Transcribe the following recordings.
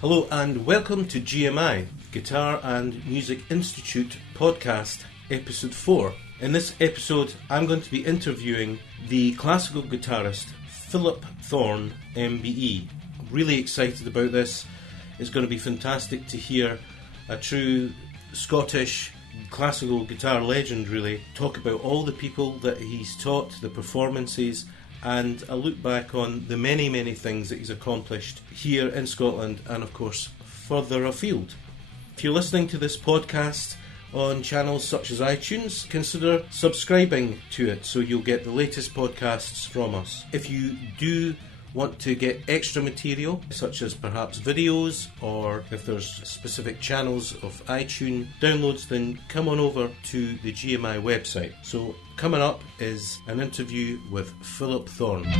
Hello and welcome to GMI, Guitar and Music Institute podcast, episode 4. In this episode, I'm going to be interviewing the classical guitarist Phillip Thorne MBE. I'm really excited about this. It's going to be fantastic to hear a true Scottish classical guitar legend really talk about all the people that he's taught, the performances, and a look back on the many things that he's accomplished here in Scotland and of course further afield. If you're listening to this podcast on channels such as iTunes, consider subscribing to it so you'll get the latest podcasts from us. If you do want to get extra material, such as perhaps videos, or if there's specific channels of iTunes downloads, then come on over to the GMI website. So coming up is an interview with Phillip Thorne.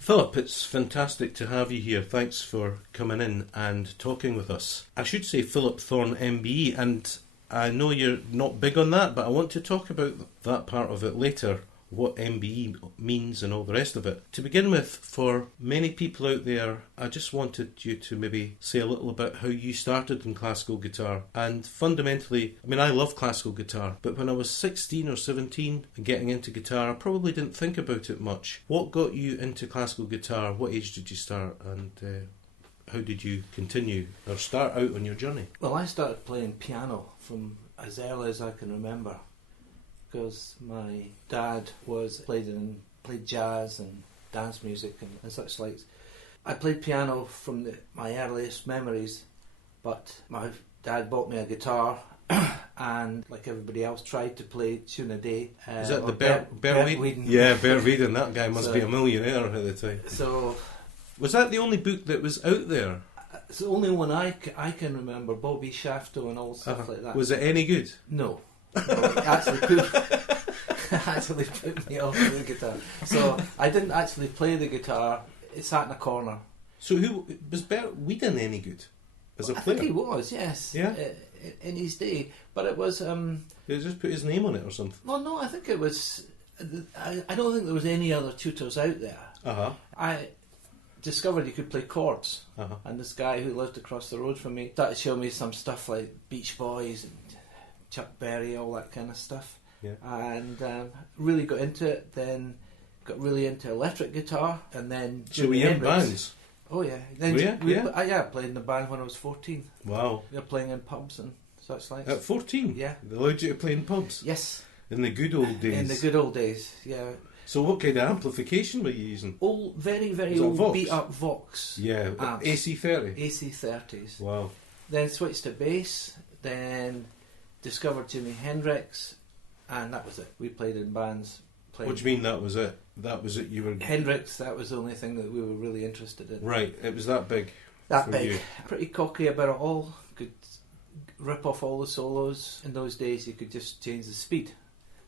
Phillip, it's fantastic to have you here. Thanks for coming in and talking with us. I should say Phillip Thorne MBE, and I know you're not big on that, but I want to talk about that part of it later, what MBE means and all the rest of it. To begin with, for many people out there, I just wanted you to maybe say a little about how you started in classical guitar. And fundamentally, I love classical guitar, but when I was 16 or 17 and getting into guitar, I probably didn't think about it much. What got you into classical guitar? What age did you start? And how did you continue or start out on your journey? Well, I started playing piano from as early as I can remember, because my dad played jazz and dance music and such like. I played piano from my earliest memories, but my dad bought me a guitar and, like everybody else, tried to play Tune a Day. Is that the Bert Weedon? Yeah, Bert Weedon. That guy must be a millionaire at the time. So, was that the only book that was out there? It's the only one I can remember. Bobby Shafto and all stuff like that. Was it any good? No. It actually put me off the guitar. So I didn't actually play the guitar. It sat in a corner. So who was Bert Weedon any good as a player? I think he was, yes. Yeah. In his day, but it was. They just put his name on it or something. Well, no, I think it was. I don't think there was any other tutors out there. I discovered you could play chords, and this guy who lived across the road from me started showing me some stuff like Beach Boys and Chuck Berry, all that kind of stuff. Yeah. And really got into it. Then got really into electric guitar, and then. So were you in bands? Oh yeah. Then I played in the band when I was 14. Wow. You're playing in pubs and such like. At 14? Yeah. They allowed you to play in pubs? Yes. In the good old days? In the good old days, yeah. So what kind of amplification were you using? Old, very old beat up Vox. Yeah, amps. AC30? AC30s. Wow. Then switched to bass, then discovered Jimi Hendrix, and that was it. We played in bands. What do you mean that was it? That was it, you were... Hendrix, that was the only thing that we were really interested in. Right, it was that big. That big. You. Pretty cocky about it all. Could rip off all the solos. In those days you could just change the speed,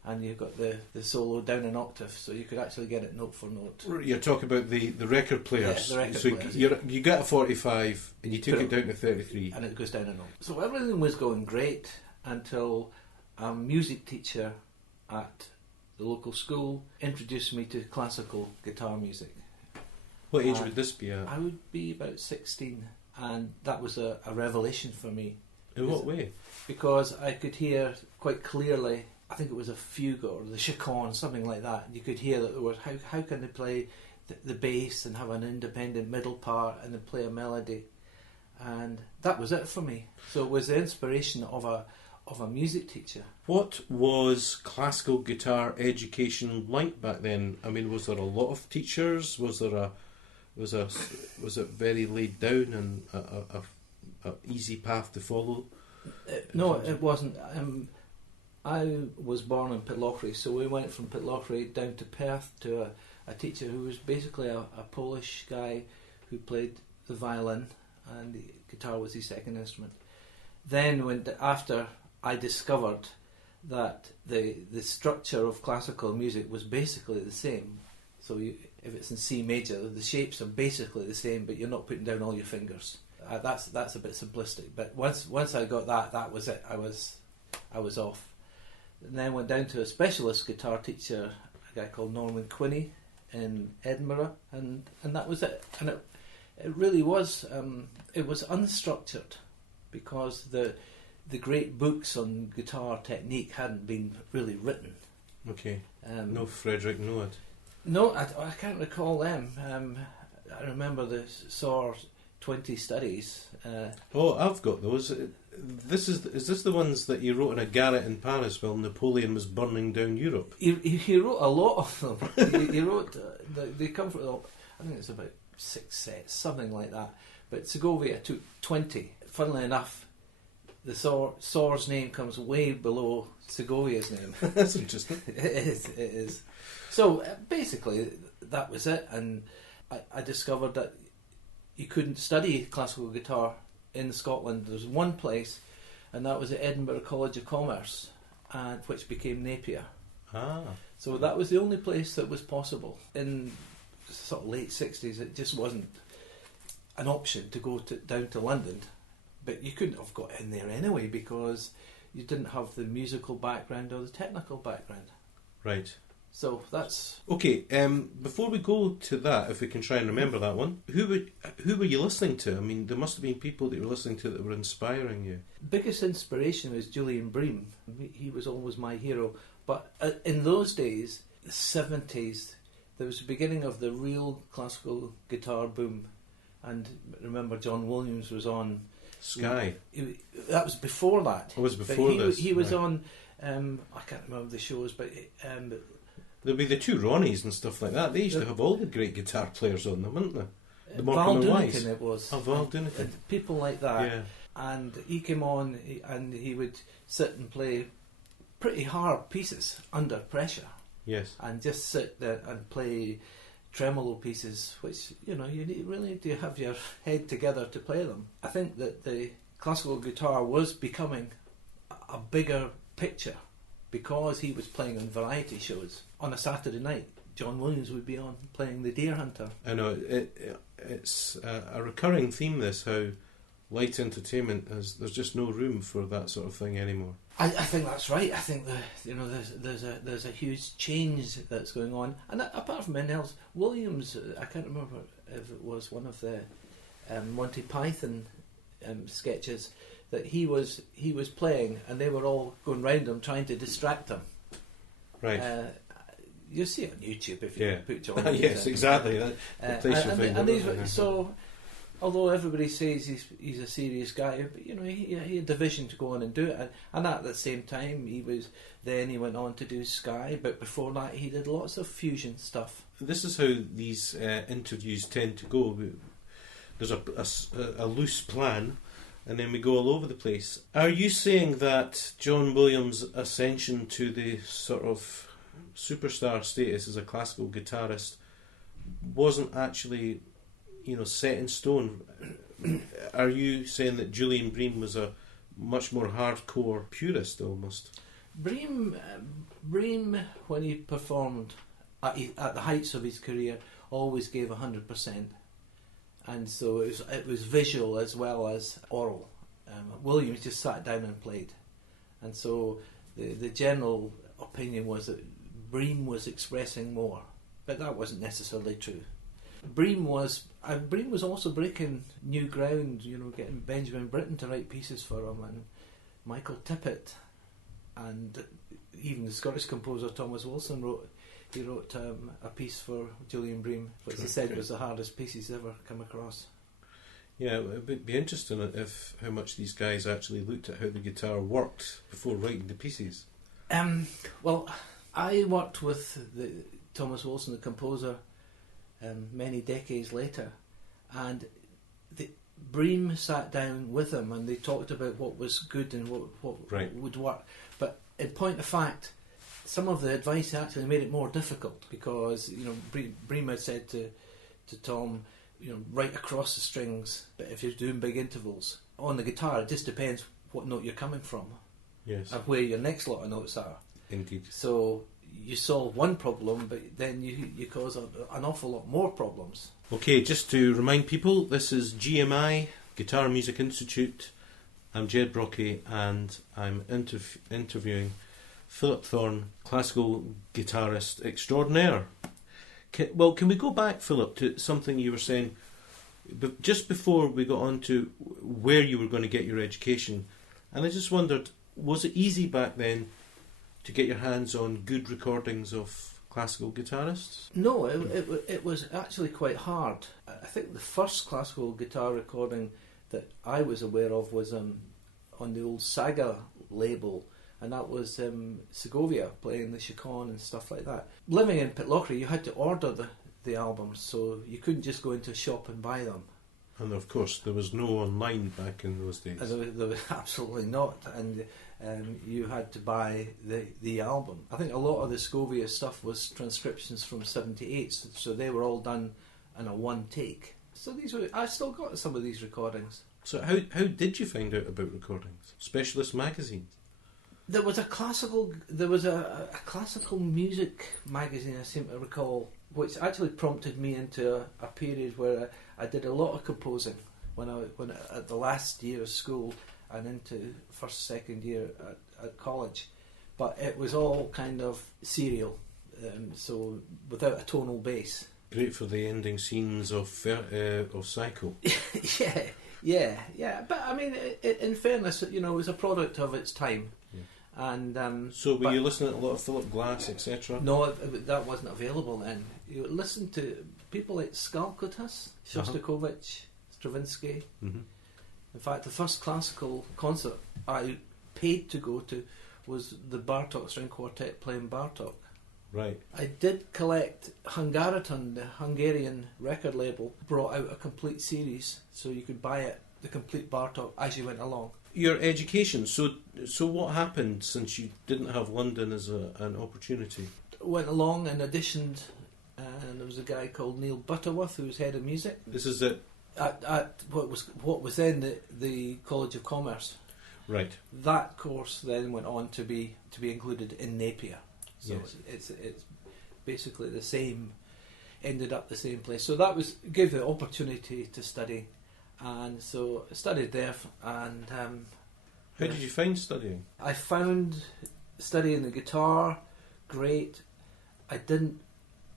and you got the solo down an octave, so you could actually get it note for note. You're talking about the record players. Yeah, the record so players. You got a 45 and you took it down to 33. And it goes down a note. So everything was going great until a music teacher at the local school introduced me to classical guitar music. What age would this be at? I would be about 16, and that was a revelation for me. In what way? Because I could hear quite clearly, I think it was a fugue or the chaconne, something like that. You could hear that there was, how can they play the bass and have an independent middle part and then play a melody? And that was it for me. So it was the inspiration of a music teacher. What was classical guitar education like back then? Was there a lot of teachers? Was it very laid down and a easy path to follow? No, it wasn't. I was born in Pitlochry, so we went from Pitlochry down to Perth to a teacher who was basically a Polish guy who played the violin, and the guitar was his second instrument. Then after I discovered that the structure of classical music was basically the same. So if it's in C major, the shapes are basically the same, but you're not putting down all your fingers. That's a bit simplistic. But once I got that was it. I was off. And then went down to a specialist guitar teacher, a guy called Norman Quinney in Edinburgh, and that was it. And it really was, it was unstructured, because the great books on guitar technique hadn't been really written. Okay. No Frederick Noad. No, I can't recall them. I remember the SOR 20 studies. Oh, I've got those. Is this the ones that he wrote in a garret in Paris while Napoleon was burning down Europe? He wrote a lot of them. he wrote, they come from, I think it's about 6 sets, something like that. But Segovia took 20. Funnily enough, the SOR's name comes way below Segovia's name. That's interesting. It is. So basically, that was it. And I discovered that you couldn't study classical guitar in Scotland. There was one place, and that was at Edinburgh College of Commerce, which became Napier. Ah. So that was the only place that was possible. In sort of late 60s, it just wasn't an option to go down to London. But you couldn't have got in there anyway, because you didn't have the musical background or the technical background. Right. So that's... Okay, before we go to that, if we can try and remember that one, who were you listening to? I mean, there must have been people that you were listening to that were inspiring you. Biggest inspiration was Julian Bream. He was always my hero. But in those days, the 70s, there was the beginning of the real classical guitar boom. And remember, John Williams was on... Sky. That was before that. Oh, it was before this. He was right. on... I can't remember the shows, but... There'd be the two Ronnies and stuff like that. They used to have all the great guitar players on them, wouldn't they? The Val Morecambe and Wise. Dunican it was. Oh, Val Dunican. People like that. Yeah. And he came on and he would sit and play pretty hard pieces under pressure. Yes. And just sit there and play tremolo pieces, which, you really need to have your head together to play them. I think that the classical guitar was becoming a bigger picture, because he was playing on variety shows. On a Saturday night, John Williams would be on playing The Deer Hunter. I know, it's a recurring theme, this, how light entertainment there's just no room for that sort of thing anymore. I think that's right. I think there's a huge change that's going on. And apart from anything else, Williams, I can't remember if it was one of the Monty Python sketches, that he was playing and they were all going round him trying to distract him. Right. You'll see it on YouTube if you put John. Yes, exactly. So, although everybody says he's a serious guy, but he had the vision to go on and do it, and at the same time he went on to do Sky, but before that he did lots of fusion stuff. This is how these interviews tend to go. There's a loose plan, and then we go all over the place. Are you saying that John Williams' ascension to the sort of superstar status as a classical guitarist wasn't actually, set in stone? Are you saying that Julian Bream was a much more hardcore purist almost? Bream, when he performed at the heights of his career, always gave 100%. And so it was visual as well as oral. Williams just sat down and played. And so the general opinion was that Bream was expressing more. But that wasn't necessarily true. Bream was also breaking new ground, getting Benjamin Britten to write pieces for him, and Michael Tippett, and even the Scottish composer Thomas Wilson wrote a piece for Julian Bream, which he said was the hardest piece he's ever come across. Yeah, it would be interesting how much these guys actually looked at how the guitar worked before writing the pieces. Well, I worked with Thomas Wilson, the composer, many decades later, and Bream sat down with him and they talked about what was good and what would work. But in point of fact, some of the advice actually made it more difficult, because Bream had said to Tom, right across the strings, but if you're doing big intervals on the guitar, it just depends what note you're coming from. Yes. And where your next lot of notes are. Indeed. So you solve one problem, but then you cause an awful lot more problems. Okay, just to remind people, this is GMI, Guitar Music Institute. I'm Jed Brockey, and I'm interviewing Phillip Thorne, classical guitarist extraordinaire. Can we go back, Philip, to something you were saying just before we got on to where you were going to get your education? And I just wondered, was it easy back then to get your hands on good recordings of classical guitarists? No, it was actually quite hard. I think the first classical guitar recording that I was aware of was on the old Saga label, and that was Segovia playing the Chacon and stuff like that. Living in Pitlochry, you had to order the albums, so you couldn't just go into a shop and buy them. And of course, there was no online back in those days. There was absolutely not, and you had to buy the album. I think a lot of the Segovia stuff was transcriptions from '78, so they were all done in a one take. So I still got some of these recordings. So how did you find out about recordings? Specialist magazines? There was a classical music magazine, I seem to recall, which actually prompted me into a period where I did a lot of composing when at the last year of school and into first, second year at college. But it was all kind of serial, so without a tonal bass. Great for the ending scenes of Psycho. Yeah. But I mean, in fairness, it was a product of its time. Yeah. And so were you listening to a lot of Philip Glass, etc.? No, that wasn't available then. You listened to people like Skalkotas, Shostakovich, Stravinsky. Mm-hmm. In fact, the first classical concert I paid to go to was the Bartók String Quartet playing Bartók. Right. I did collect Hungariton, the Hungarian record label, brought out a complete series, so you could buy it, the complete Bartók, as you went along. Your education, so what happened since you didn't have London as an opportunity? Went along and auditioned, and there was a guy called Neil Butterworth who was head of music. This is it? At what was then the College of Commerce. Right. That course then went on to be included in Napier. So yes. it's basically the same, ended up the same place. So that gave the opportunity to study, and so I studied there. And how did you find studying? I found studying the guitar great. I didn't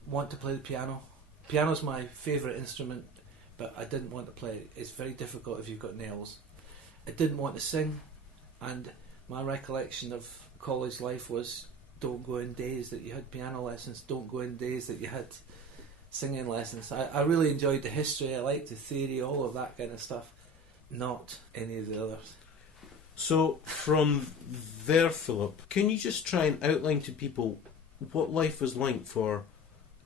want to play the piano. Piano's my favourite instrument, but I didn't want to play it. It's very difficult if you've got nails. I didn't want to sing, and my recollection of college life was, don't go in days that you had piano lessons, don't go in days that you had singing lessons. I really enjoyed the history, I liked the theory, all of that kind of stuff, not any of the others. So from there, Philip, can you just try and outline to people what life was like for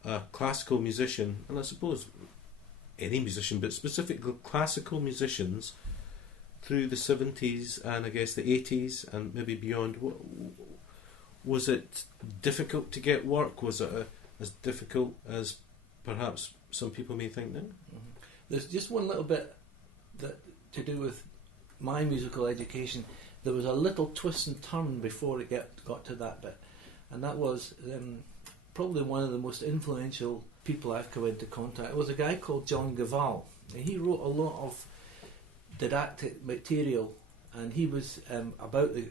a classical musician, and I suppose any musician, but specifically classical musicians through the 70s and I guess the 80s and maybe beyond? Was it difficult to get work? Was it as difficult as perhaps some people may think now? Mm-hmm. There's just one little bit that to do with my musical education. There was a little twist and turn before it got to that bit, and that was probably one of the most influential people I've come into contact. It was a guy called John Gaval, and he wrote a lot of didactic material, and he was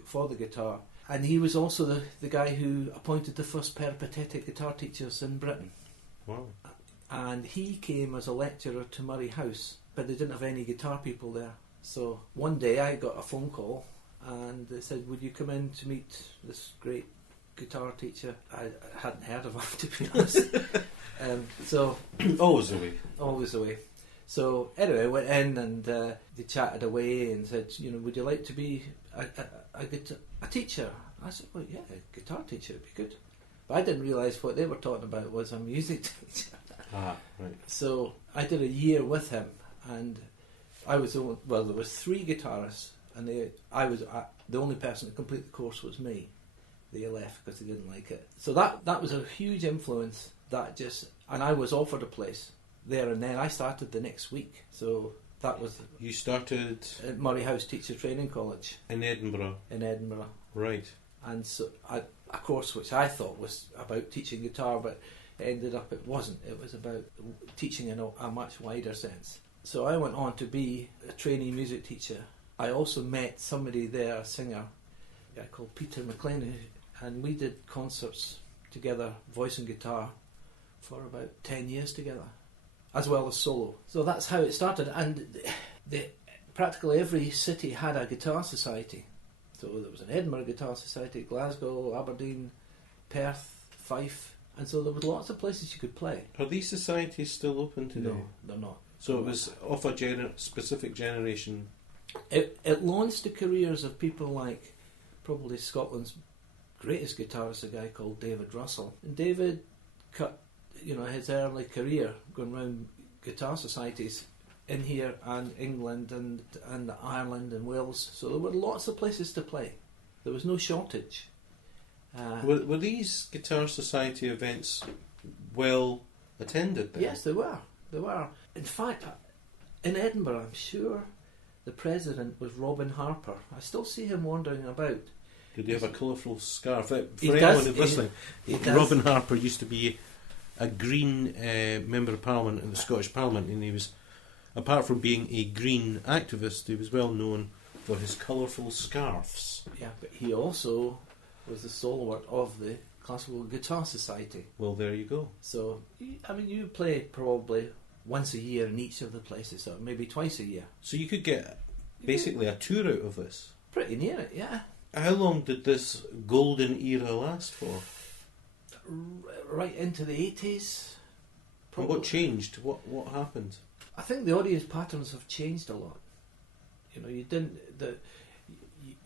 for the guitar. And he was also the guy who appointed the first peripatetic guitar teachers in Britain. Wow. And he came as a lecturer to Murray House, but they didn't have any guitar people there. So one day I got a phone call and they said, would you come in to meet this great guitar teacher? I hadn't heard of him, to be honest. So always the way. Always the way. So anyway, I went in and they chatted away and said, would you like to be a teacher? I said, well, yeah, a guitar teacher would be good. But I didn't realise what they were talking about was a music teacher. Ah, right. So I did a year with him, and I was there was 3 guitarists, and the only person to complete the course was me. They left because they didn't like it. So that was a huge influence. And I was offered a place there and then. I started the next week. So that was... You started... at Murray House Teacher Training College. In Edinburgh? In Edinburgh. Right. And so a course which I thought was about teaching guitar, but it ended up it wasn't. It was about teaching in a much wider sense. So I went on to be a trainee music teacher. I also met somebody there, a singer, a guy called Peter McLean, and we did concerts together, voice and guitar, for about 10 years together, as well as solo. So that's how it started, and practically every city had a guitar society. So there was an Edinburgh Guitar Society, Glasgow, Aberdeen, Perth, Fife, and so there was lots of places you could play. Are these societies still open today? No, they're not. So it was of a specific generation. It launched the careers of people like probably Scotland's greatest guitarist, a guy called David Russell. And David cut, his early career going around guitar societies in here and England and Ireland and Wales. So there were lots of places to play. There was no shortage. Were these guitar society events well attended then? Yes, they were. They were. In fact, in Edinburgh, I'm sure the president was Robin Harper. I still see him wandering about. Did he have a colourful scarf? For He anyone does, who's listening, he does. Robin Harper used to be a Green Member of Parliament in the Scottish Parliament, and he was, apart from being a Green activist, he was well known for his colourful scarves. Yeah, but he also was the soloist of the Classical Guitar Society. Well, there you go. So, you play probably once a year in each of the places, or maybe twice a year. So you could get basically a tour out of this. Pretty near it, yeah. How long did this golden era last for? Right into the 80s. And what changed? What happened? I think the audience patterns have changed a lot.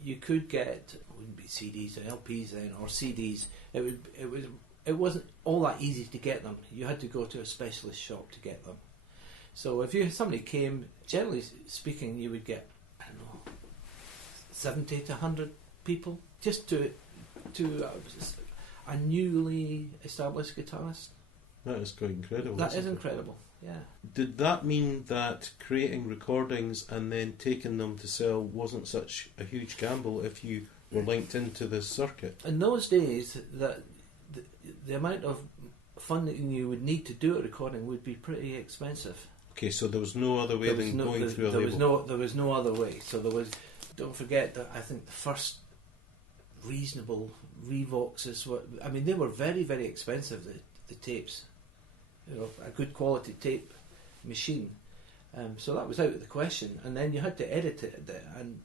You could get, it wouldn't be CDs or LPs then, or CDs. It wasn't all that easy to get them. You had to go to a specialist shop to get them. So if somebody came, generally speaking, you would get, 70 to 100 people just to a newly established guitarist. That is quite incredible. That is incredible, yeah. Did that mean that creating recordings and then taking them to sell wasn't such a huge gamble if you were linked into this circuit? In those days, the amount of funding you would need to do a recording would be pretty expensive. Okay, so there was no other way than going through a label. There was no other way. So there was. Don't forget that I think the first reasonable Revoxes were. They were very, very expensive. The tapes, a good quality tape machine. So that was out of the question. And then you had to edit it, and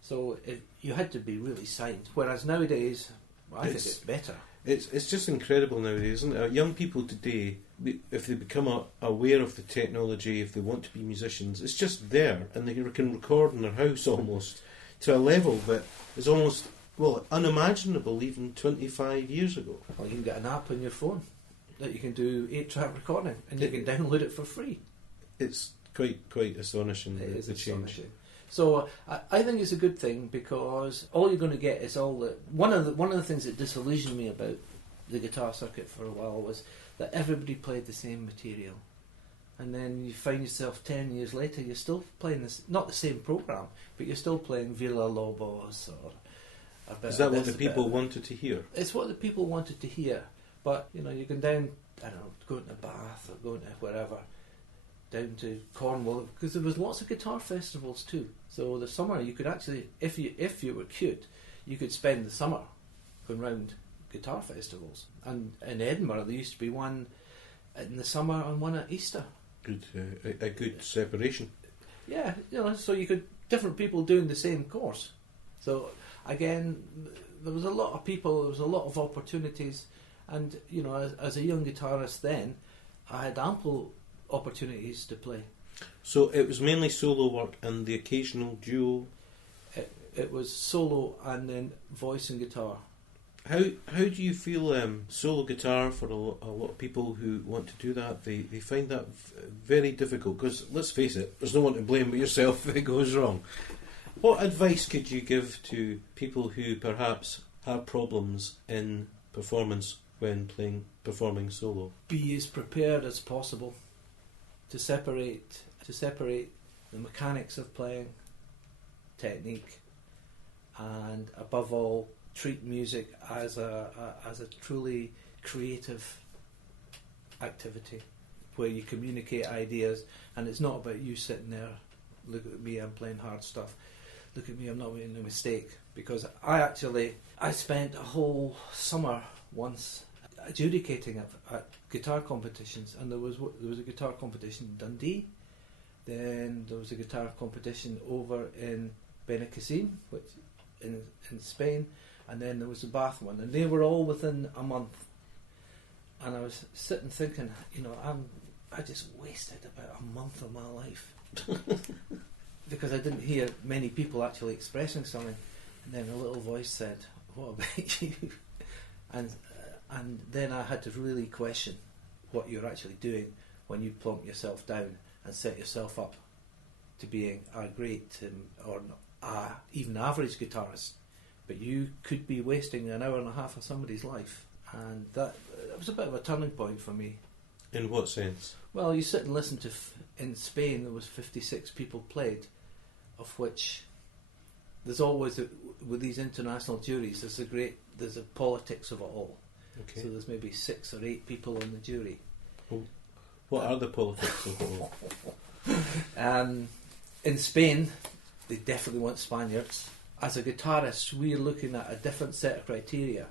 so you had to be really signed. Whereas nowadays, I think it's better. It's just incredible nowadays, isn't it? Young people today, if they become aware of the technology, if they want to be musicians, it's just there, and they can record in their house almost to a level that is almost, unimaginable even 25 years ago. Well, you can get an app on your phone that you can do 8-track recording, and you can download it for free. It's quite astonishing. It is the astonishing. change. So I think it's a good thing, because all you're going to get is all the one of the things that disillusioned me about the guitar circuit for a while was that everybody played the same material, and then you find yourself 10 years later you're still playing this, not the same program, but you're still playing Villa Lobos or a bit. Is that what the people wanted to hear? It's what the people wanted to hear, but you can down, going to Bath or going to wherever, down to Cornwall, because there was lots of guitar festivals too. So the summer you could actually, if you were cute, you could spend the summer going round guitar festivals. And in Edinburgh there used to be one in the summer and one at Easter. Good, a good separation. Yeah, so you could, different people doing the same course. So again, there was a lot of people, there was a lot of opportunities, and as a young guitarist then, I had ample opportunities to play. So it was mainly solo work and the occasional duo? It was solo and then voice and guitar. How do you feel solo guitar for a lot of people who want to do that? They find that very difficult, because let's face it, there's no one to blame but yourself if it goes wrong. What advice could you give to people who perhaps have problems in performance when performing solo? Be as prepared as possible to separate the mechanics of playing, technique, and above all, treat music as a truly creative activity where you communicate ideas, and it's not about you sitting there, look at me, I'm playing hard stuff. look at me, I'm not making a mistake. Because I spent a whole summer once adjudicating at guitar competitions, and there was a guitar competition in Dundee, then there was a guitar competition over in Benicassim, which in Spain, and then there was the Bath one, and they were all within a month. And I was sitting thinking, I just wasted about a month of my life because I didn't hear many people actually expressing something. And then a little voice said, "What about you?" And then I had to really question what you're actually doing when you plonk yourself down and set yourself up to being a great or even average guitarist. But you could be wasting an hour and a half of somebody's life. And that was a bit of a turning point for me. In what sense? Well, you sit and listen to... in Spain, there was 56 people played, of which there's always... with these international juries, there's a politics of it all. Okay. So there's maybe 6 or 8 people in the jury. Well, what are the politics of it all? In Spain, they definitely want Spaniards. As a guitarist, we're looking at a different set of criteria.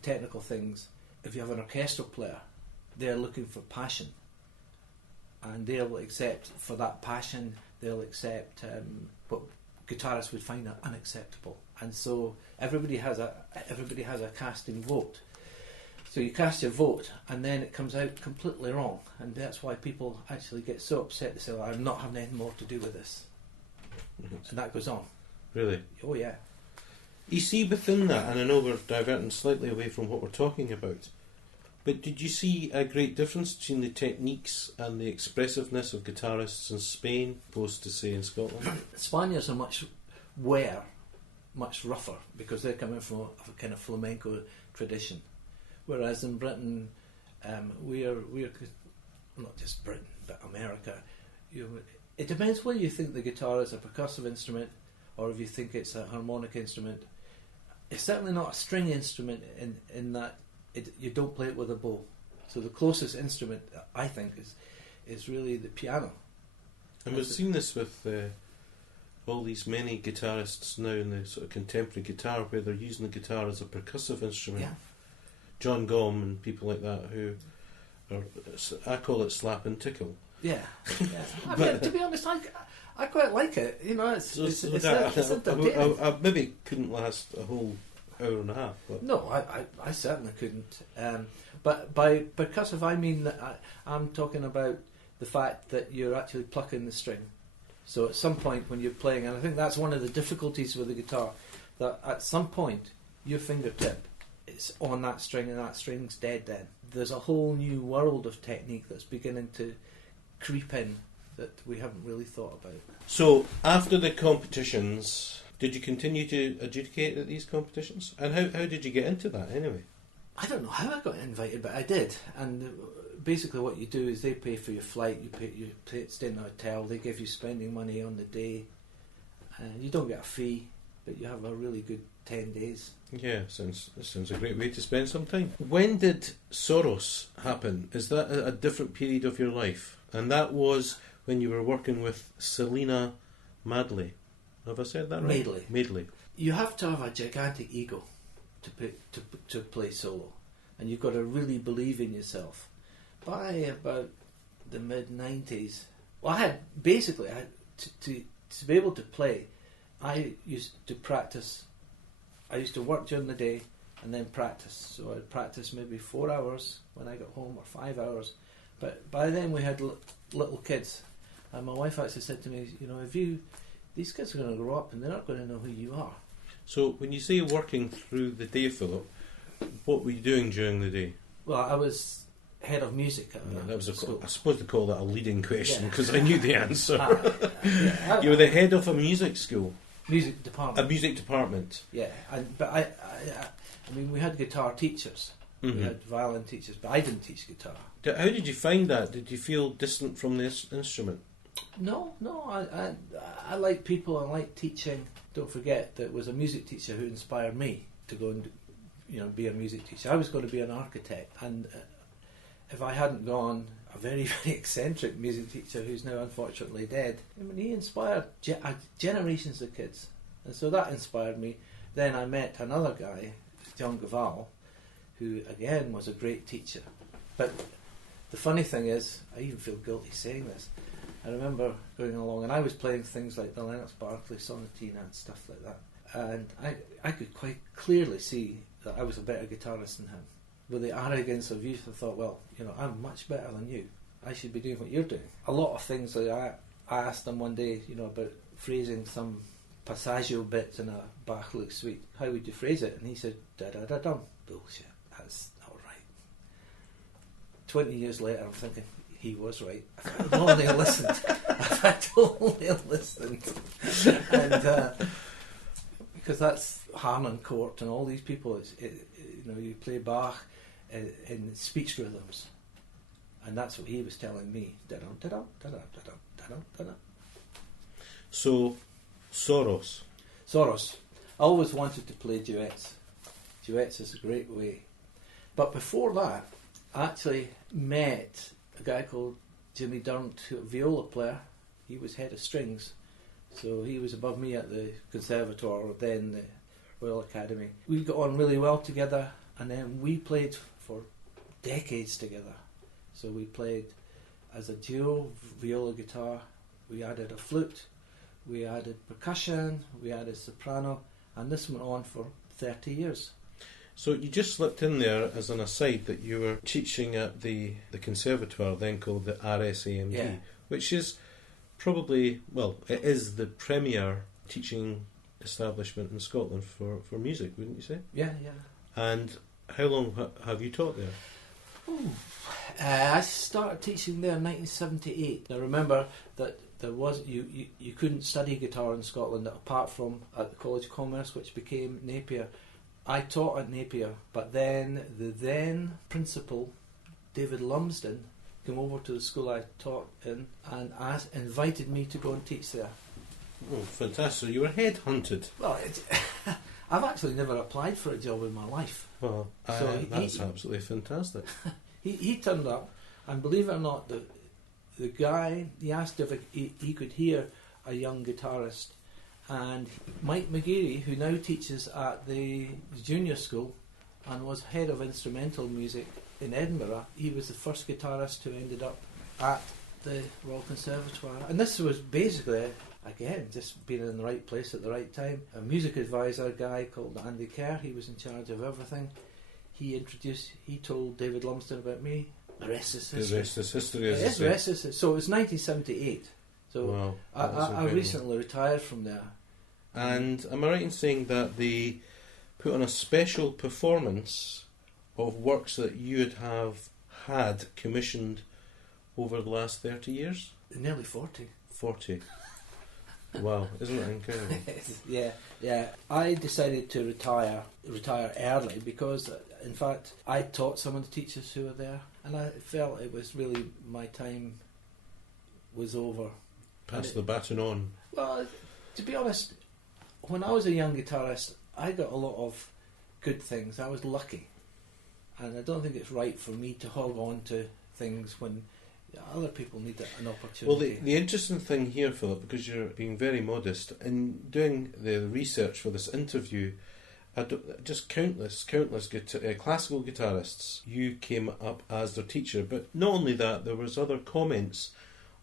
Technical things. If you have an orchestral player, they're looking for passion, and they'll accept for that passion. They'll accept what guitarists would find unacceptable, and so everybody has a casting vote. So you cast your vote, and then it comes out completely wrong, and that's why people actually get so upset. They say, "Well, I'm not having anything more to do with this," and that goes on. Really? Oh yeah. You see, within that, and I know we're diverting slightly away from what we're talking about, but did you see a great difference between the techniques and the expressiveness of guitarists in Spain opposed to, say, in Scotland? Spaniards are much rougher, because they're coming from a kind of flamenco tradition, whereas in Britain, we're not just Britain, but America. It depends whether you think the guitar is a percussive instrument or if you think it's a harmonic instrument. It's certainly not a string instrument in that you don't play it with a bow. So the closest instrument, I think, is really the piano. And we've seen this with all these many guitarists now in the sort of contemporary guitar, where they're using the guitar as a percussive instrument. Yeah. John Gom and people like that, who are, I call it slap and tickle. Yeah. I mean, to be honest, I quite like it. It's entertaining. I maybe couldn't last a whole hour and a half. But. No, I certainly couldn't. But by percussive, I mean that I'm talking about the fact that you're actually plucking the string. So at some point when you're playing, and I think that's one of the difficulties with the guitar, that at some point your fingertip is on that string and that string's dead then. There's a whole new world of technique that's beginning to creep in that we haven't really thought about. So after the competitions, did you continue to adjudicate at these competitions? And how did you get into that anyway? I don't know how I got invited, but I did. And basically what you do is they pay for your flight, you stay in a hotel, they give you spending money on the day, and you don't get a fee, but you have a really good 10 days. Yeah, sounds a great way to spend some time. When did Soros happen? Is that a different period of your life? And that was when you were working with Selena Madley. Have I said that right? Madley. You have to have a gigantic ego to play solo, and you've got to really believe in yourself. By about the mid-90s, well, I had to be able to play, I used to practice. I used to work during the day and then practice. So I'd practice maybe 4 hours when I got home, or 5 hours. But by then we had little kids, and my wife actually said to me, these kids are going to grow up and they're not going to know who you are. So when you say working through the day, Philip, what were you doing during the day? Well, I was head of music at school. I suppose they call that a leading question, because I knew the answer. Yeah, you were the head of a music school. Music department. A music department. Yeah, but I mean, we had guitar teachers. Mm-hmm. We had violin teachers, but I didn't teach guitar. How did you find that? Did you feel distant from this instrument? No. I like people. I like teaching. Don't forget that it was a music teacher who inspired me to go and be a music teacher. I was going to be an architect, and if I hadn't gone, a very, very eccentric music teacher who's now unfortunately dead, I mean, he inspired generations of kids. And so that inspired me. Then I met another guy, John Maxwell, who again was a great teacher. But the funny thing is, I even feel guilty saying this, I remember going along and I was playing things like the Lennox Berkeley Sonatina and stuff like that. And I could quite clearly see that I was a better guitarist than him. With the arrogance of youth, I thought, well, you know, I'm much better than you. I should be doing what you're doing. A lot of things that I asked him one day, you know, about phrasing some passaggio bits in a Berkeley suite. How would you phrase it? And he said, da-da-da-dum. Bullshit. That's not right. 20 years later, I'm thinking, he was right. If I'd only listened. If I'd only listened. And because that's Harnoncourt and all these people, you know, you play Bach in speech rhythms. And that's what he was telling me. Da-dum, da-dum, da-dum, da-dum, da-dum, da-dum. So, Soros. I always wanted to play duets. Duets is a great way. But before that, I actually met a guy called Jimmy Durnt, a viola player. He was head of strings. So he was above me at the Conservatoire, or then the Royal Academy. We got on really well together, and then we played for decades together. So we played as a duo, viola, guitar. We added a flute, we added percussion, we added soprano, and this went on for 30 years. So you just slipped in there as an aside that you were teaching at the Conservatoire, then called the RSAMG, yeah. Which is probably, well, it is the premier teaching establishment in Scotland for music, wouldn't you say? Yeah, yeah. And how long have you taught there? I started teaching there in 1978. I remember that there was you couldn't study guitar in Scotland apart from at the College of Commerce, which became Napier. I taught at Napier, but then the then principal, David Lumsden, came over to the school I taught in and invited me to go and teach there. Oh, fantastic. So you were headhunted. Well, I've actually never applied for a job in my life. Well, that's absolutely fantastic. He turned up, and believe it or not, the guy, he asked if he could hear a young guitarist, and Mike McGeary, who now teaches at the junior school and was head of instrumental music in Edinburgh, he was the first guitarist who ended up at the Royal Conservatoire. And this was basically, again, just being in the right place at the right time. A music advisor guy called Andy Kerr, he was in charge of everything. He told David Lumsden about me. The rest is history. The rest is history, as the rest is history. So it was 1978. So wow, I recently retired from there. And am I right in saying that they put on a special performance of works that you have had commissioned over the last 30 years? Nearly 40. 40. Wow, isn't that incredible? Yeah. I decided to retire early because, in fact, I taught some of the teachers who were there, and I felt it was really my time was over. Pass the baton on. Well, to be honest, when I was a young guitarist, I got a lot of good things. I was lucky, and I don't think it's right for me to hog on to things when other people need an opportunity. Well, the interesting thing here, Philip, because you're being very modest, in doing the research for this interview, just countless classical guitarists, you came up as their teacher. But not only that, there was other comments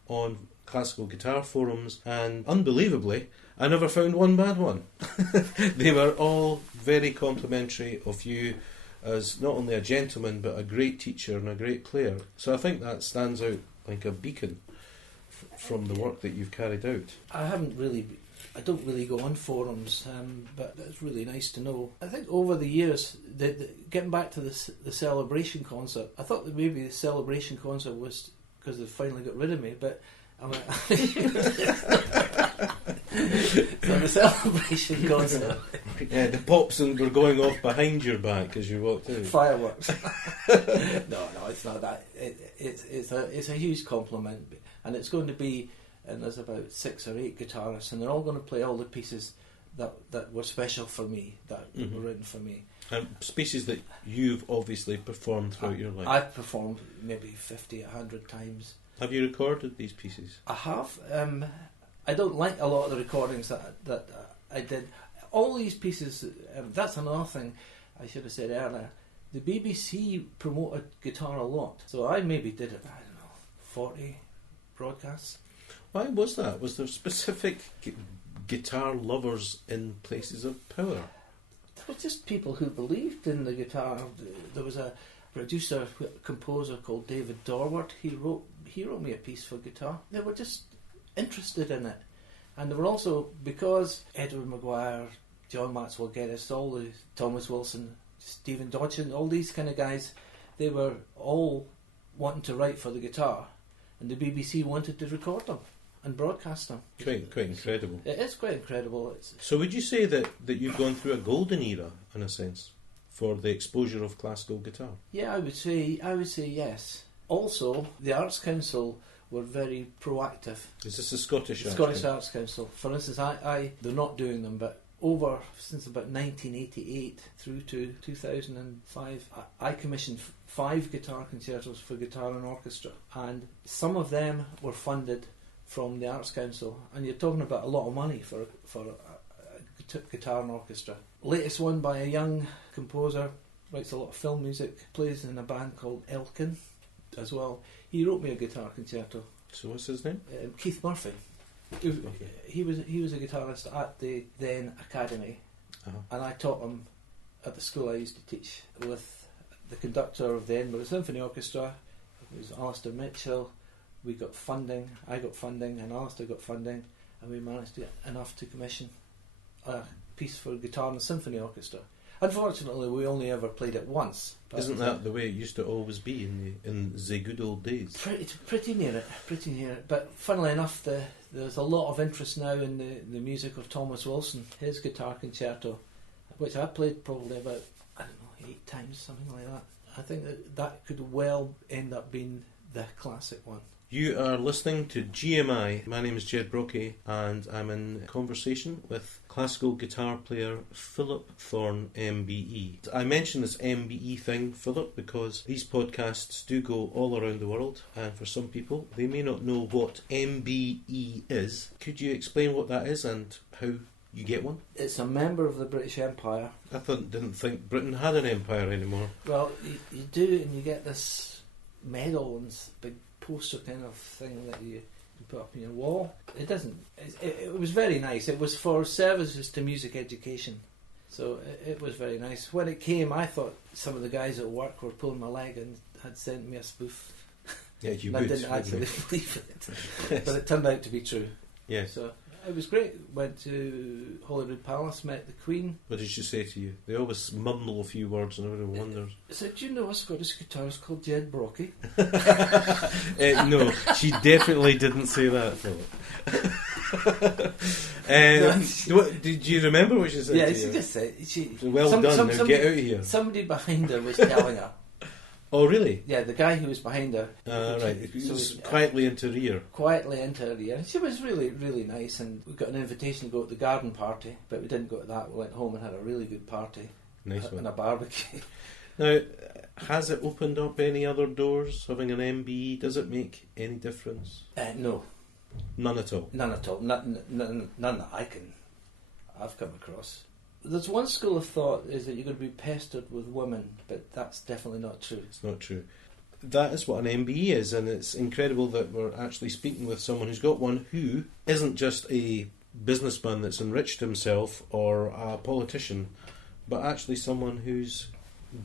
on classical guitar forums, and unbelievably, I never found one bad one. They were all very complimentary of you as not only a gentleman but a great teacher and a great player. So I think that stands out like a beacon from the work that you've carried out. I don't really go on forums, but it's really nice to know. I think over the years, getting back to the celebration concert, I thought that maybe the celebration concert was because they finally got rid of me, but so the celebration concert. Yeah, the pops were going off behind your back as you walked out. Fireworks. No, it's not that. It's a huge compliment, and it's going to be. And there's about 6 or 8 guitarists, and they're all going to play all the pieces that were special for me, that were written for me. And pieces that you've obviously performed throughout your life. I've performed maybe 50, 100 times. Have you recorded these pieces? I have. I don't like a lot of the recordings that I did. All these pieces, that's another thing I should have said earlier. The BBC promoted guitar a lot. So I maybe did, 40 broadcasts. Why was that? Was there specific guitar lovers in places of power? There were just people who believed in the guitar. There was a producer, composer called David Dorwart. He wrote me a piece for guitar. They were just interested in it. And there were also, because Edward Maguire, John Maxwell Geddes, all the Thomas Wilson, Stephen Dodson, all these kind of guys, they were all wanting to write for the guitar, and the BBC wanted to record them and broadcast them. Quite incredible. It is quite incredible. So would you say that you've gone through a golden era, in a sense, for the exposure of classical guitar? Yeah, I would say yes. Also, the Arts Council were very proactive. Is this the Scottish Arts Council? For instance, they're not doing them, but since about 1988 through to 2005, I commissioned 5 guitar concertos for guitar and orchestra, and some of them were funded from the Arts Council, and you're talking about a lot of money for a guitar and orchestra. Latest one by a young composer, writes a lot of film music, plays in a band called Elkin as well. He wrote me a guitar concerto. So what's his name? Keith Murphy. He was a guitarist at the then Academy, and I taught him at the school I used to teach with the conductor of the Edinburgh Symphony Orchestra. It was Alistair Mitchell. We got funding, I got funding, and Alistair got funding, and we managed to get enough to commission a piece for guitar and the symphony orchestra. Unfortunately, we only ever played it once. Isn't that the way it used to always be in the good old days? Pretty near it. But funnily enough, there's a lot of interest now in the music of Thomas Wilson, his guitar concerto, which I played probably about 8 times, something like that. I think that could well end up being the classic one. You are listening to GMI. My name is Jed Brockie, and I'm in conversation with classical guitar player Phillip Thorne MBE. I mention this MBE thing, Phillip, because these podcasts do go all around the world, and for some people, they may not know what MBE is. Could you explain what that is and how you get one? It's a member of the British Empire. I didn't think Britain had an empire anymore. Well, you do, and you get this medal and big poster kind of thing that you can put up on your wall. It was very nice. It was for services to music education, so it was very nice. When it came, I thought some of the guys at work were pulling my leg and had sent me a spoof. Yeah, you would. I didn't actually believe it, but it turned out to be true. Yeah. So it was great. Went to Holyrood Palace, met the Queen. What did she say to you? They always mumble a few words and everyone wonders. I said, "Do you know a Scottish guitarist called Jed Brockie?" No, she definitely didn't say that, Philip. Did you remember what she said? Yeah, to she you? just said, "Well done, now get out of here." Somebody behind her was telling her. Oh, really? Yeah, the guy who was behind her. Right. He was quietly into her ear. Quietly into her ear. She was really, really nice, and we got an invitation to go to the garden party, but we didn't go to that. We went home and had a really good party. Nice one. And a barbecue. Now, has it opened up any other doors, having an MBE? Does it make any difference? No. None at all? None at all. None that I've come across. There's one school of thought is that you're going to be pestered with women, but that's definitely not true. It's not true. That is what an MBE is, and it's incredible that we're actually speaking with someone who's got one who isn't just a businessman that's enriched himself or a politician, but actually someone who's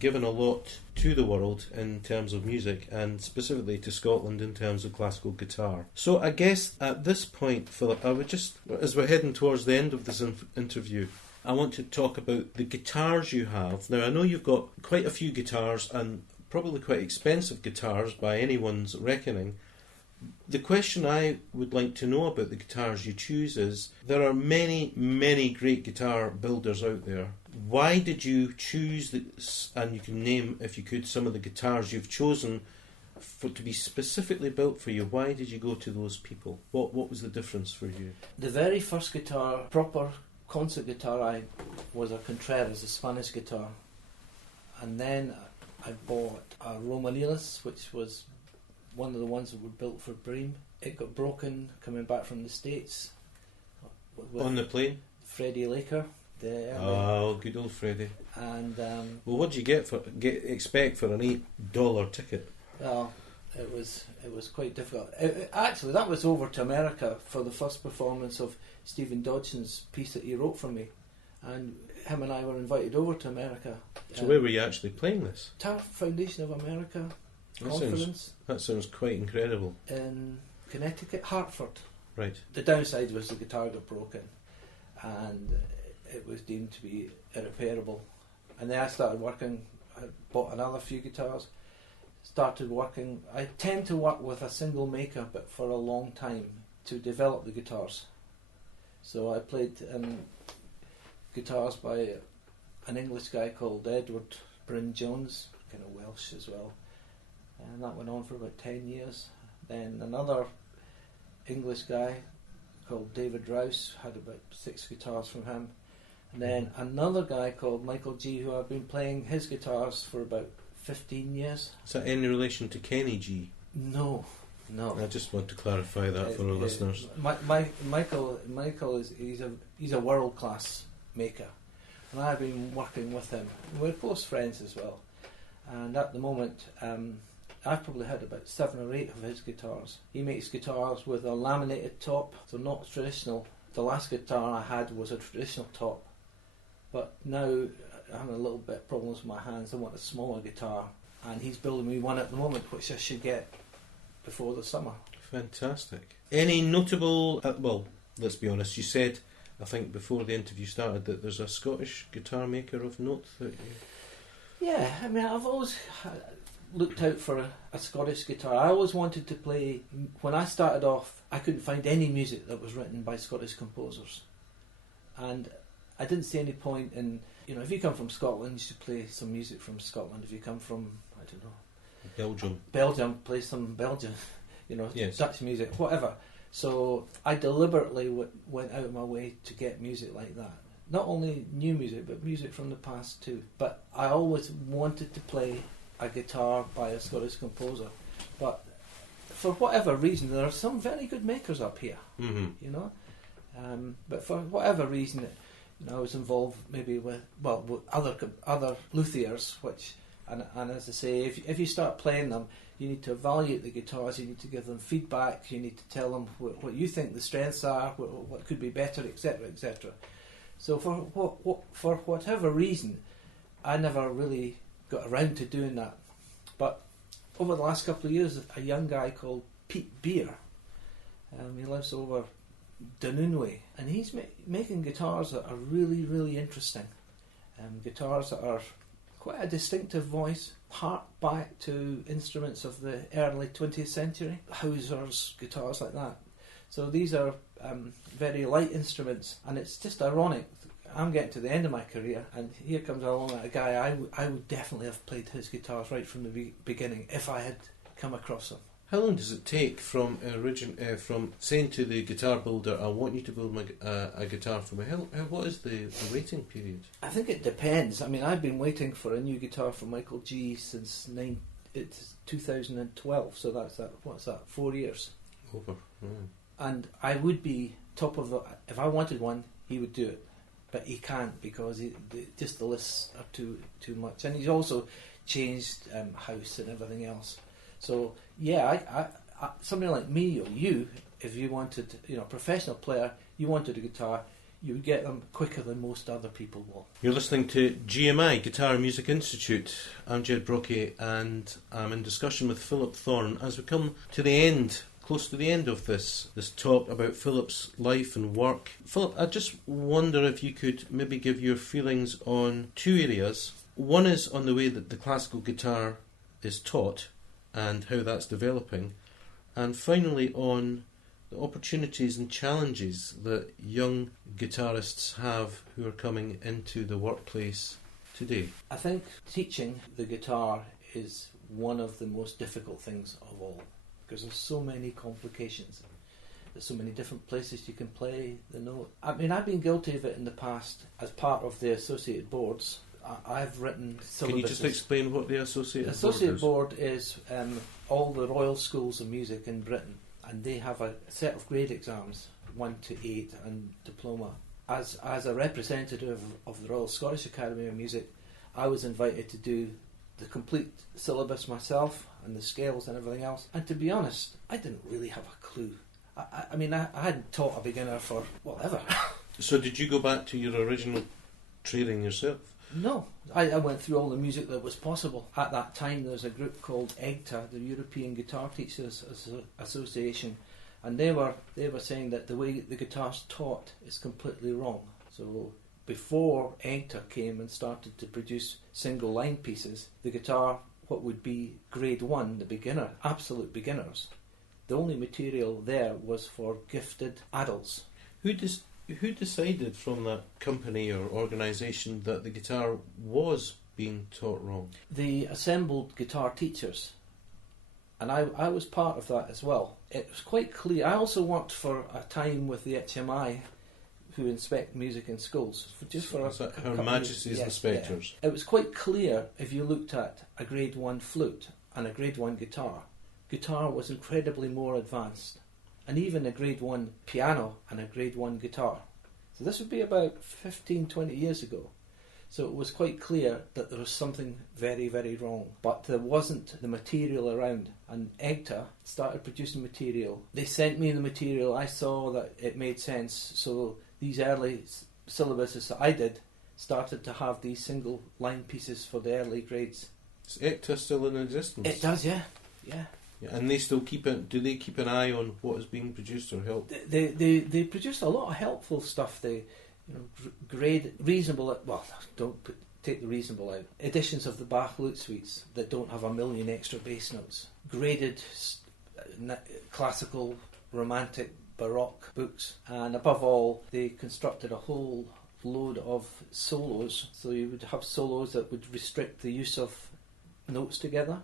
given a lot to the world in terms of music, and specifically to Scotland in terms of classical guitar. So I guess at this point, Philip, I would just, as we're heading towards the end of this interview, I want to talk about the guitars you have. Now, I know you've got quite a few guitars, and probably quite expensive guitars by anyone's reckoning. The question I would like to know about the guitars you choose is, there are many, many great guitar builders out there. Why did you choose this? And you can name, if you could, some of the guitars you've chosen to be specifically built for you. Why did you go to those people? What was the difference for you? The very first guitar, proper concert guitar was a Contreras, a Spanish guitar. And then I bought a Romanilis, which was one of the ones that were built for Bream. It got broken coming back from the States. On the plane? Freddie Laker. Oh, good old Freddie. And well, what do you expect for an $8 ticket? Well, it was quite difficult. Actually, that was over to America for the first performance of Stephen Dodgson's piece that he wrote for me, and him and I were invited over to America. So where were you actually playing this? TARF Foundation of America conference. That sounds quite incredible. In Connecticut, Hartford. Right. The downside was the guitar got broken, and it was deemed to be irreparable. And then I started working. I bought another few guitars. Started working. I tend to work with a single maker, but for a long time to develop the guitars. So I played guitars by an English guy called Edward Bryn Jones, kind of Welsh as well, and that went on for about 10 years. Then another English guy called David Rouse, had about 6 guitars from him. And then another guy called Michael G, who I've been playing his guitars for about 15 years. Is that any relation to Kenny G? No. I just want to clarify that for our listeners. Michael is he's a world class maker, and I've been working with him. We're close friends as well. And at the moment, I've probably had about 7 or 8 of his guitars. He makes guitars with a laminated top, so not traditional. The last guitar I had was a traditional top, but now I'm having a little bit of problems with my hands. I want a smaller guitar, and he's building me one at the moment, which I should get before the summer. Fantastic. Any notable, well, let's be honest, you said, I think before the interview started, that there's a Scottish guitar maker of note that you... Yeah, I mean, I've always looked out for a Scottish guitar. I always wanted to play. When I started off, I couldn't find any music that was written by Scottish composers, and I didn't see any point in, if you come from Scotland, you should play some music from Scotland. If you come from, I don't know, Belgium, play some Belgian, yes. Dutch music, whatever. So I deliberately went out of my way to get music like that. Not only new music, but music from the past too. But I always wanted to play a guitar by a Scottish composer. But for whatever reason, there are some very good makers up here, but for whatever reason, I was involved maybe with other luthiers, which... And as I say, if you start playing them, you need to evaluate the guitars, you need to give them feedback, you need to tell them what you think the strengths are, what could be better, etc., etc. So for whatever reason, I never really got around to doing that. But over the last couple of years, a young guy called Pete Beer, he lives over Dunoon way, and he's making guitars that are really, really interesting. Guitars that are quite a distinctive voice, hark back to instruments of the early 20th century, Hausers, guitars like that. So these are very light instruments, and it's just ironic. I'm getting to the end of my career, and here comes along a guy I would definitely have played his guitars right from the beginning if I had come across him. How long does it take from saying to the guitar builder, I want you to build a guitar for me? What is the waiting period? I think it depends. I mean, I've been waiting for a new guitar for Michael G since 2012, so that's 4 years. Over. Mm. And I would be top of if I wanted one, he would do it. But he can't because the lists are too much. And he's also changed house and everything else. So yeah, I somebody like me or you, if you wanted, a professional player, you wanted a guitar, you would get them quicker than most other people will. You're listening to GMI, Guitar and Music Institute. I'm Jed Brockie, and I'm in discussion with Phillip Thorne as we come to the end, close to the end of this talk about Phillip's life and work. Phillip, I just wonder if you could maybe give your feelings on 2 areas. One is on the way that the classical guitar is taught, and how that's developing, and finally on the opportunities and challenges that young guitarists have who are coming into the workplace today. I think teaching the guitar is one of the most difficult things of all, because there's so many complications. There's so many different places you can play the note. I mean, I've been guilty of it in the past as part of the associate boards. I've written syllabuses. Can you just explain what the associate board is? The associate board is all the royal schools of music in Britain, and they have a set of grade exams, 1 to 8, and diploma. As a representative of the Royal Scottish Academy of Music, I was invited to do the complete syllabus myself and the scales and everything else. And to be honest, I didn't really have a clue. I mean, I hadn't taught a beginner for, well, ever. So did you go back to your original training yourself? No. I went through all the music that was possible. At that time, there was a group called EGTA, the European Guitar Teachers Association, and they were saying that the way the guitar's taught is completely wrong. So before EGTA came and started to produce single line pieces, the guitar, what would be grade 1, the beginner, absolute beginners, the only material there was for gifted adults. Who decided from that company or organisation that the guitar was being taught wrong? The assembled guitar teachers. And I was part of that as well. It was quite clear. I also worked for a time with the HMI, who inspect music in schools. Her Majesty's inspectors. Yeah. It was quite clear if you looked at a grade 1 flute and a grade 1 guitar. Guitar was incredibly more advanced. And even a grade 1 piano and a grade 1 guitar. So this would be about 15, 20 years ago. So it was quite clear that there was something very, very wrong. But there wasn't the material around. And EGTA started producing material. They sent me the material. I saw that it made sense. So these early syllabuses that I did started to have these single line pieces for the early grades. Is EGTA still in existence? It does, yeah. And they still keep it. Do they keep an eye on what is being produced or help? They produce a lot of helpful stuff. They, grade reasonable. Well, take the reasonable out. Editions of the Bach lute suites that don't have a million extra bass notes. Graded classical, romantic, baroque books, and above all, they constructed a whole load of solos. So you would have solos that would restrict the use of notes together.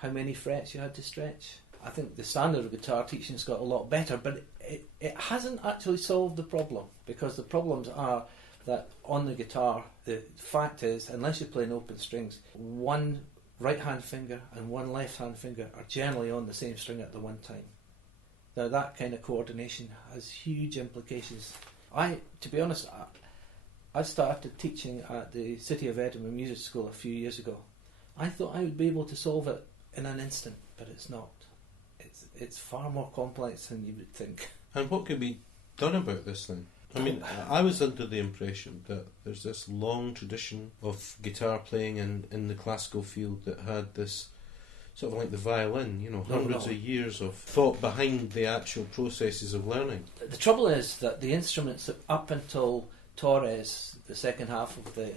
How many frets you had to stretch. I think the standard of guitar teaching's got a lot better, but it hasn't actually solved the problem, because the problems are that on the guitar, the fact is, unless you're playing open strings, one right hand finger and one left hand finger are generally on the same string at the one time. Now that kind of coordination has huge implications. To be honest, I started teaching at the City of Edinburgh Music School a few years ago. I thought I would be able to solve it in an instant, but it's not. It's far more complex than you would think. And what could be done about this then? I mean, I was under the impression that there's this long tradition of guitar playing in the classical field that had this sort of like the violin, hundreds of years of thought behind the actual processes of learning. The trouble is that the instruments up until Torres, the second half of the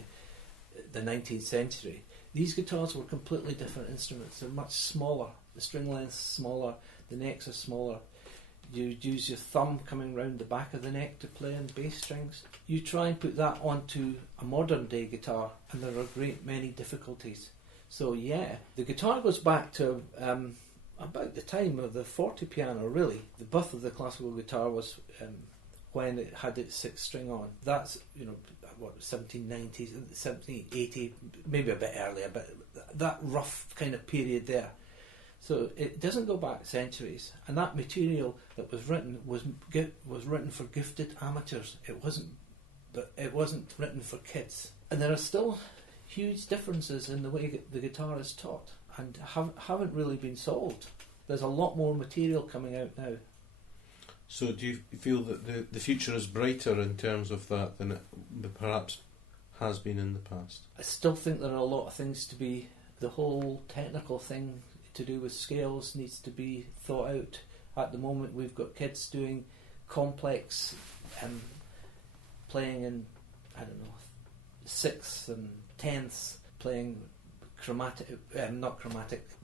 19th century, these guitars were completely different instruments. They're much smaller. The string length's smaller, the necks are smaller. You use your thumb coming round the back of the neck to play on bass strings. You try and put that onto a modern day guitar, and there are a great many difficulties. So yeah, the guitar goes back to about the time of the forte piano, really. The birth of the classical guitar was when it had its sixth string on. That's, 1790s, 1780, maybe a bit earlier, but that rough kind of period there. So it doesn't go back centuries, and that material that was written was written for gifted amateurs. It wasn't written for kids, and there are still huge differences in the way the guitar is taught, and haven't really been solved. There's a lot more material coming out now. So do you feel that the future is brighter in terms of that than it perhaps has been in the past? I still think there are a lot of things to be. The whole technical thing to do with scales needs to be thought out. At the moment, we've got kids doing complex playing in, sixths and tenths, playing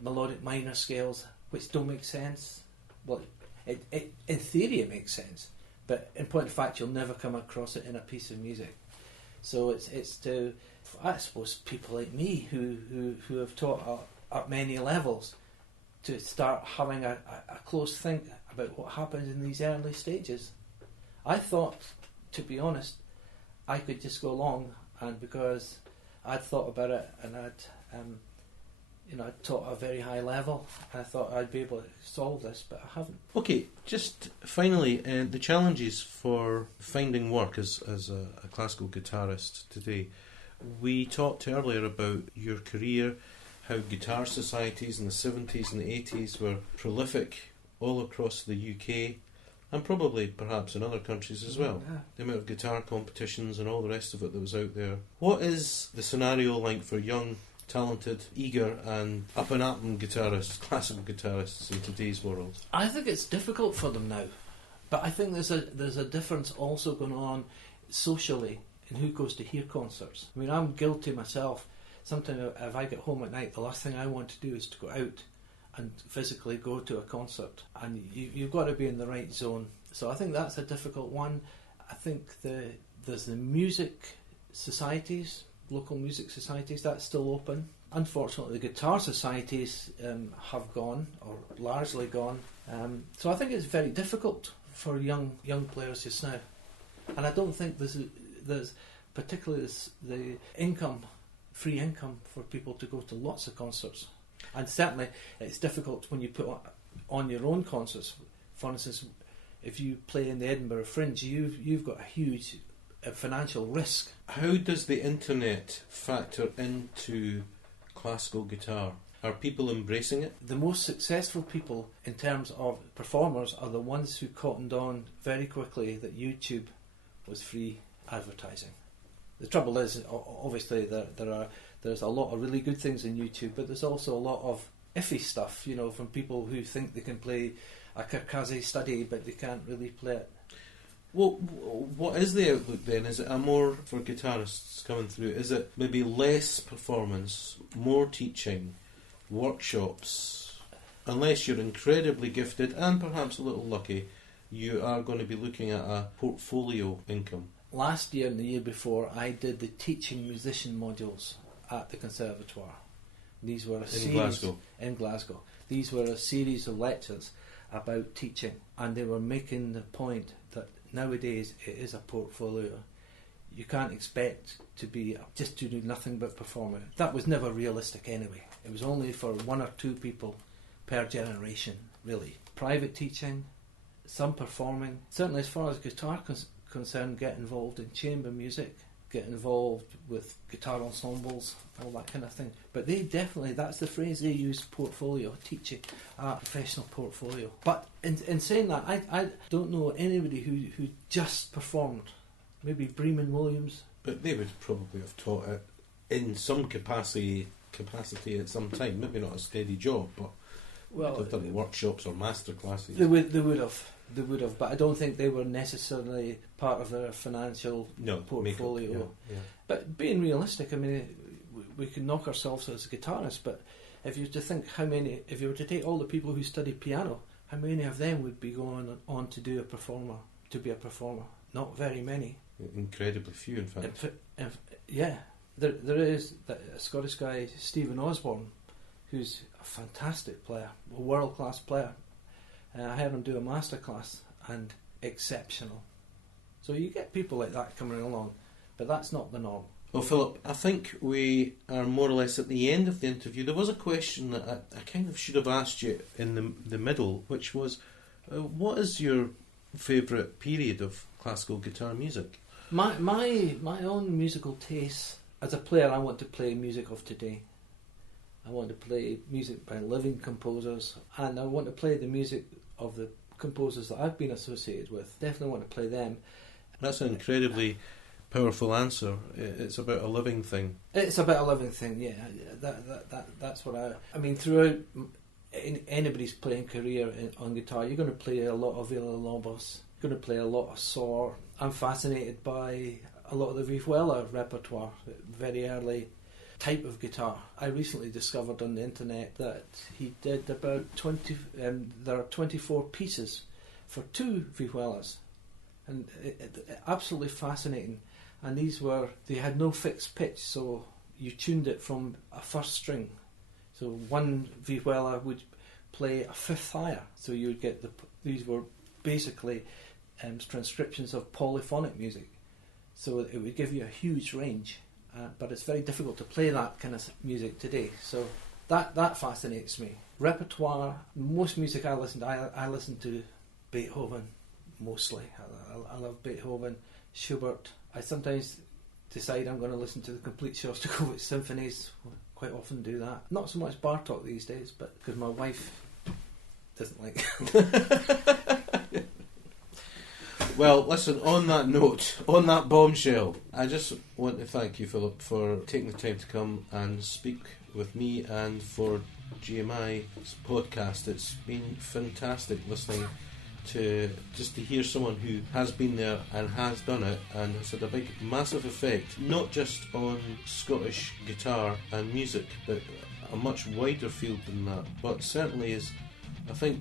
melodic minor scales, which don't make sense. Well, it in theory it makes sense, but in point of fact, you'll never come across it in a piece of music. So it's to, I suppose, people like me who have taught at many levels, to start having a close think about what happens in these early stages. I thought, to be honest, I could just go along, and because I'd thought about it and I'd taught at a very high level, I thought I'd be able to solve this, but I haven't. Okay, just finally, the challenges for finding work as a classical guitarist today. We talked earlier about your career, how guitar societies in the 70s and the 80s were prolific all across the UK, and probably perhaps in other countries as well. Yeah. The amount of guitar competitions and all the rest of it that was out there. What is the scenario like for young, talented, eager and up-and-up guitarists, classical guitarists in today's world? I think it's difficult for them now, but I think there's a difference also going on socially in who goes to hear concerts. I mean, I'm guilty myself. Sometimes if I get home at night, the last thing I want to do is to go out and physically go to a concert, and you've got to be in the right zone. So I think that's a difficult one. I think there's the music societies, local music societies, that's still open. Unfortunately, the guitar societies have gone, or largely gone. So I think it's very difficult for young players just now. And I don't think there's particularly the free income for people to go to lots of concerts. And certainly it's difficult when you put on your own concerts. For instance, if you play in the Edinburgh Fringe, you've got a huge financial risk. How does the internet factor into classical guitar? Are people embracing it? The most successful people in terms of performers are the ones who cottoned on very quickly that YouTube was free advertising. The trouble is, obviously, there's a lot of really good things in YouTube, but there's also a lot of iffy stuff, from people who think they can play a Kirkazi study, but they can't really play it. Well, what is the outlook then? Is it a more, for guitarists coming through, is it maybe less performance, more teaching, workshops? Unless you're incredibly gifted and perhaps a little lucky, you are going to be looking at a portfolio income. Last year and the year before, I did the teaching musician modules at the conservatoire. These were a series in Glasgow. These were a series of lectures about teaching, and they were making the point that nowadays it is a portfolio. You can't expect to be just to do nothing but performing. That was never realistic anyway. It was only for one or two people per generation, really. Private teaching, some performing. Certainly as far as guitar concerned, get involved in chamber music, get involved with guitar ensembles, all that kind of thing. But they definitely, that's the phrase they use, portfolio, teaching, professional portfolio. But in saying that, I don't know anybody who just performed. Maybe Bremen Williams. But they would probably have taught it in some capacity at some time. Maybe not a steady job, but they've done workshops or master classes. They would have, but I don't think they were necessarily part of their financial portfolio. Yeah. But being realistic, I mean, we can knock ourselves as guitarists, but if you were to think if you were to take all the people who study piano, how many of them would be going on to be a performer? Not very many. Incredibly few, in fact. There is a Scottish guy, Stephen Osborne, who's a fantastic player, a world-class player. I heard him do a master class, and exceptional. So you get people like that coming along, but that's not the norm. Well, Philip, I think we are more or less at the end of the interview. There was a question that I kind of should have asked you in the middle, which was, what is your favourite period of classical guitar music? My own musical taste, as a player, I want to play music of today. I want to play music by living composers, and I want to play the music of the composers that I've been associated with. Definitely want to play them. That's an incredibly powerful answer. It's about a living thing. It's about a living thing, yeah. That's what I mean, throughout anybody's playing career on guitar, you're going to play a lot of Villa-Lobos, you're going to play a lot of Soar. I'm fascinated by a lot of the Vihuela repertoire, very early type of guitar. I recently discovered on the internet that he did about 20, there are 24 pieces for two Vihuelas, and absolutely fascinating. And they had no fixed pitch, so you tuned it from a first string. So one Vihuela would play a fifth higher. So you would get these were basically transcriptions of polyphonic music. So it would give you a huge range, but it's very difficult to play that kind of music today. So that fascinates me. Repertoire, most music I listen to, I listen to Beethoven mostly. I love Beethoven, Schubert. I sometimes decide I'm going to listen to the complete Shostakovich symphonies. Quite often do that. Not so much Bartók these days, but because my wife doesn't like it. Well, listen, on that note, on that bombshell, I just want to thank you, Philip, for taking the time to come and speak with me and for GMI's podcast. It's been fantastic listening to hear someone who has been there and has done it and has had a big, massive effect, not just on Scottish guitar and music, but a much wider field than that. But certainly is, I think,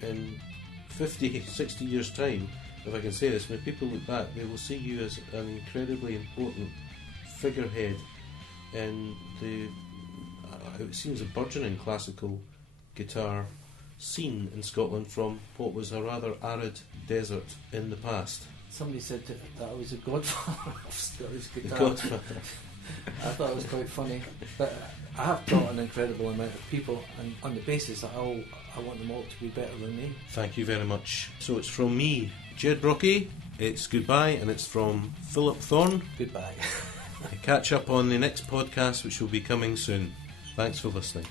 in 50, 60 years' time, if I can say this, when people look back, they will see you as an incredibly important figurehead in the, it seems, a burgeoning classical guitar scene in Scotland from what was a rather arid desert in the past. Somebody said that I was a godfather of Scottish guitar. The godfather. I thought it was quite funny. But I have taught an incredible amount of people, and on the basis that I want them all to be better than me. Thank you very much. So it's from me, Jed Brocky, it's goodbye, and it's from Phillip Thorne. Goodbye. Catch up on the next podcast, which will be coming soon. Thanks for listening.